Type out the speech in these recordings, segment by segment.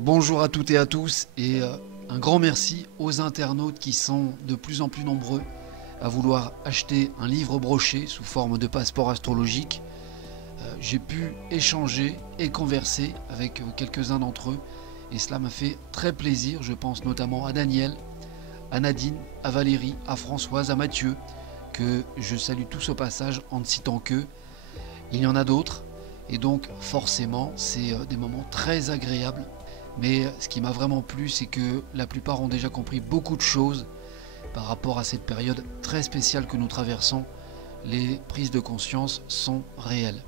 Bonjour à toutes et à tous et un grand merci aux internautes qui sont de plus en plus nombreux à vouloir acheter un livre broché sous forme de passeport astrologique. J'ai pu échanger et converser avec quelques-uns d'entre eux et cela m'a fait très plaisir. Je pense notamment à Daniel, à Nadine, à Valérie, à Françoise, à Mathieu, que je salue tous au passage en ne citant qu'eux. Il y en a d'autres et donc forcément c'est des moments très agréables. Mais ce qui m'a vraiment plu, c'est que la plupart ont déjà compris beaucoup de choses par rapport à cette période très spéciale que nous traversons. Les prises de conscience sont réelles.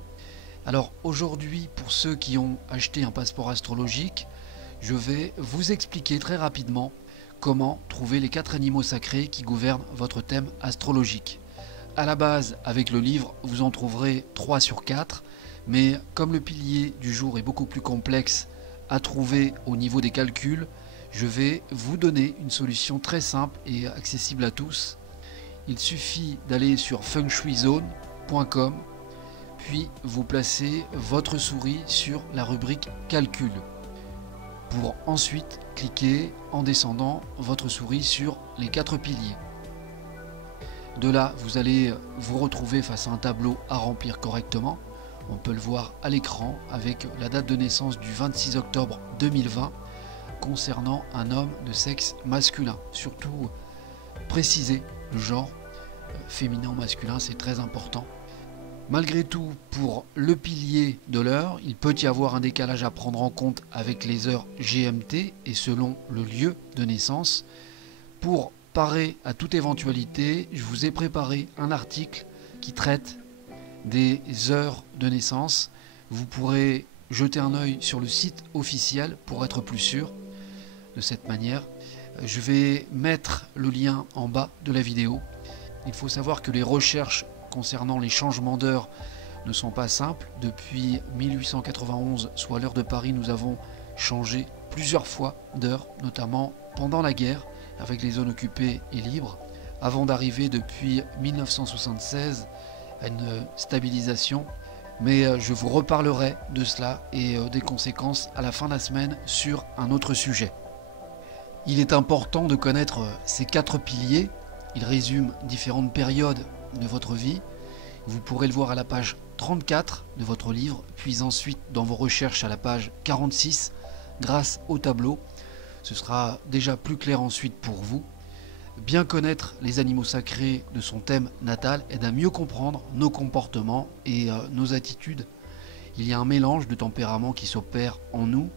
Alors aujourd'hui, pour ceux qui ont acheté un passeport astrologique, je vais vous expliquer très rapidement comment trouver les 4 animaux sacrés qui gouvernent votre thème astrologique. À la base, avec le livre, vous en trouverez 3 sur 4, mais comme le pilier du jour est beaucoup plus complexe à trouver au niveau des calculs, je vais vous donner une solution très simple et accessible à tous. Il suffit d'aller sur fengshuizone.com, puis vous placez votre souris sur la rubrique calcul, pour ensuite cliquer en descendant votre souris sur les 4 piliers. De là, vous allez vous retrouver face à un tableau à remplir correctement. On peut le voir à l'écran avec la date de naissance du 26 octobre 2020 concernant un homme de sexe masculin. Surtout préciser le genre féminin ou masculin, c'est très important. Malgré tout, pour le pilier de l'heure, il peut y avoir un décalage à prendre en compte avec les heures GMT et selon le lieu de naissance. Pour parer à toute éventualité, je vous ai préparé un article qui traite des heures de naissance. Vous pourrez jeter un œil sur le site officiel pour être plus sûr. De cette manière, je vais mettre le lien en bas de la vidéo. Il faut savoir que les recherches concernant les changements d'heure ne sont pas simples. Depuis 1891, soit l'heure de Paris, nous avons changé plusieurs fois d'heure, notamment pendant la guerre avec les zones occupées et libres, avant d'arriver depuis 1976 à une stabilisation, mais je vous reparlerai de cela et des conséquences à la fin de la semaine sur un autre sujet. Il est important de connaître ces 4 piliers. Ils résument différentes périodes de votre vie. Vous pourrez le voir à la page 34 de votre livre, puis ensuite dans vos recherches à la page 46 grâce au tableau. Ce sera déjà plus clair ensuite pour vous. Bien connaître les animaux sacrés de son thème natal aide à mieux comprendre nos comportements et nos attitudes. Il y a un mélange de tempéraments qui s'opère en nous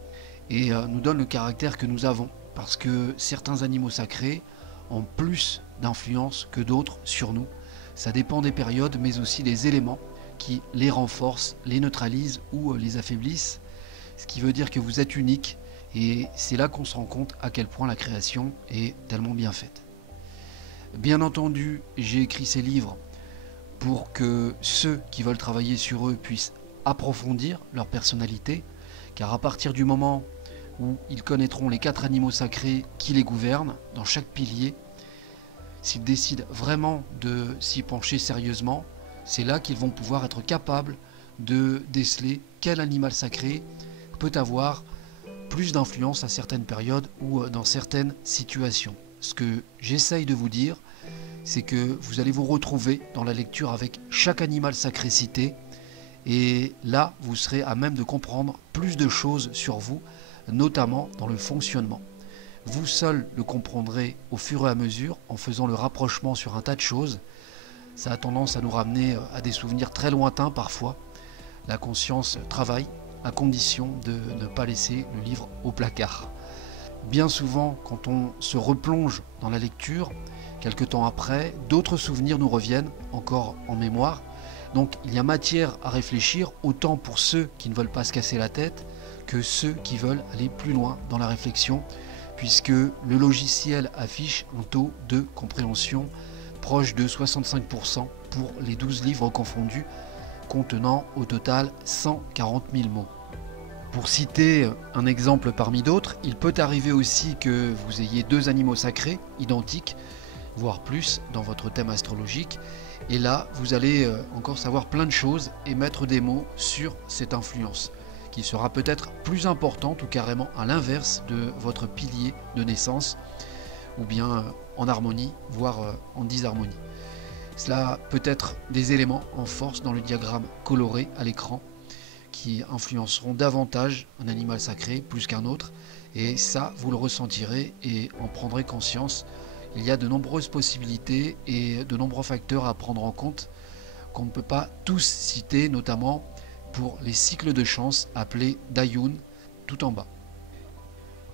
et nous donne le caractère que nous avons, parce que certains animaux sacrés ont plus d'influence que d'autres sur nous. Ça dépend des périodes, mais aussi des éléments qui les renforcent, les neutralisent ou les affaiblissent, ce qui veut dire que vous êtes unique, et c'est là qu'on se rend compte à quel point la création est tellement bien faite. Bien entendu, j'ai écrit ces livres pour que ceux qui veulent travailler sur eux puissent approfondir leur personnalité, car à partir du moment où ils connaîtront les 4 animaux sacrés qui les gouvernent dans chaque pilier, s'ils décident vraiment de s'y pencher sérieusement, c'est là qu'ils vont pouvoir être capables de déceler quel animal sacré peut avoir plus d'influence à certaines périodes ou dans certaines situations. Ce que j'essaye de vous dire, c'est que vous allez vous retrouver dans la lecture avec chaque animal sacré cité, et là vous serez à même de comprendre plus de choses sur vous, notamment dans le fonctionnement. Vous seul le comprendrez au fur et à mesure en faisant le rapprochement sur un tas de choses. Ça a tendance à nous ramener à des souvenirs très lointains parfois. La conscience travaille à condition de ne pas laisser le livre au placard. Bien souvent, quand on se replonge dans la lecture, quelque temps après, d'autres souvenirs nous reviennent encore en mémoire. Donc il y a matière à réfléchir, autant pour ceux qui ne veulent pas se casser la tête que ceux qui veulent aller plus loin dans la réflexion, puisque le logiciel affiche un taux de compréhension proche de 65% pour les 12 livres confondus, contenant au total 140 000 mots. Pour citer un exemple parmi d'autres, il peut arriver aussi que vous ayez 2 animaux sacrés identiques, voire plus, dans votre thème astrologique, et là vous allez encore savoir plein de choses et mettre des mots sur cette influence. qui sera peut-être plus importante ou carrément à l'inverse de votre pilier de naissance, ou bien en harmonie, voire en disharmonie. Cela peut être des éléments en force dans le diagramme coloré à l'écran qui influenceront davantage un animal sacré plus qu'un autre, et ça vous le ressentirez et en prendrez conscience. Il y a de nombreuses possibilités et de nombreux facteurs à prendre en compte qu'on ne peut pas tous citer, notamment pour les cycles de chance appelés Dayun tout en bas.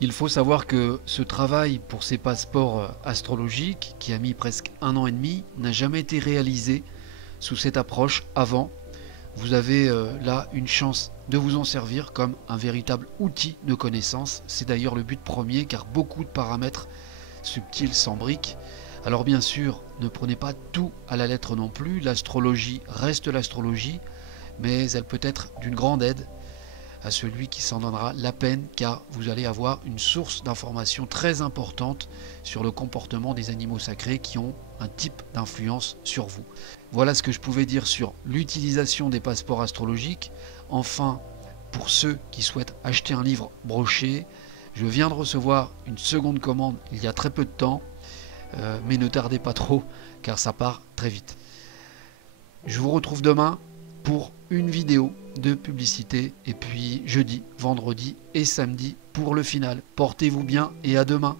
Il faut savoir que ce travail pour ces passeports astrologiques, qui a mis presque 1 an et demi, n'a jamais été réalisé sous cette approche avant. Vous avez là une chance de vous en servir comme un véritable outil de connaissance. C'est d'ailleurs le but premier, car beaucoup de paramètres subtils s'embriquent. Alors bien sûr, ne prenez pas tout à la lettre non plus, l'astrologie reste l'astrologie, mais elle peut être d'une grande aide à celui qui s'en donnera la peine, car vous allez avoir une source d'information très importante sur le comportement des animaux sacrés qui ont un type d'influence sur vous. Voilà ce que je pouvais dire sur l'utilisation des passeports astrologiques. Enfin, pour ceux qui souhaitent acheter un livre broché, je viens de recevoir une seconde commande il y a très peu de temps, mais ne tardez pas trop car ça part très vite. Je vous retrouve demain pour une vidéo de publicité, et puis jeudi, vendredi et samedi pour le final. Portez-vous bien et à demain.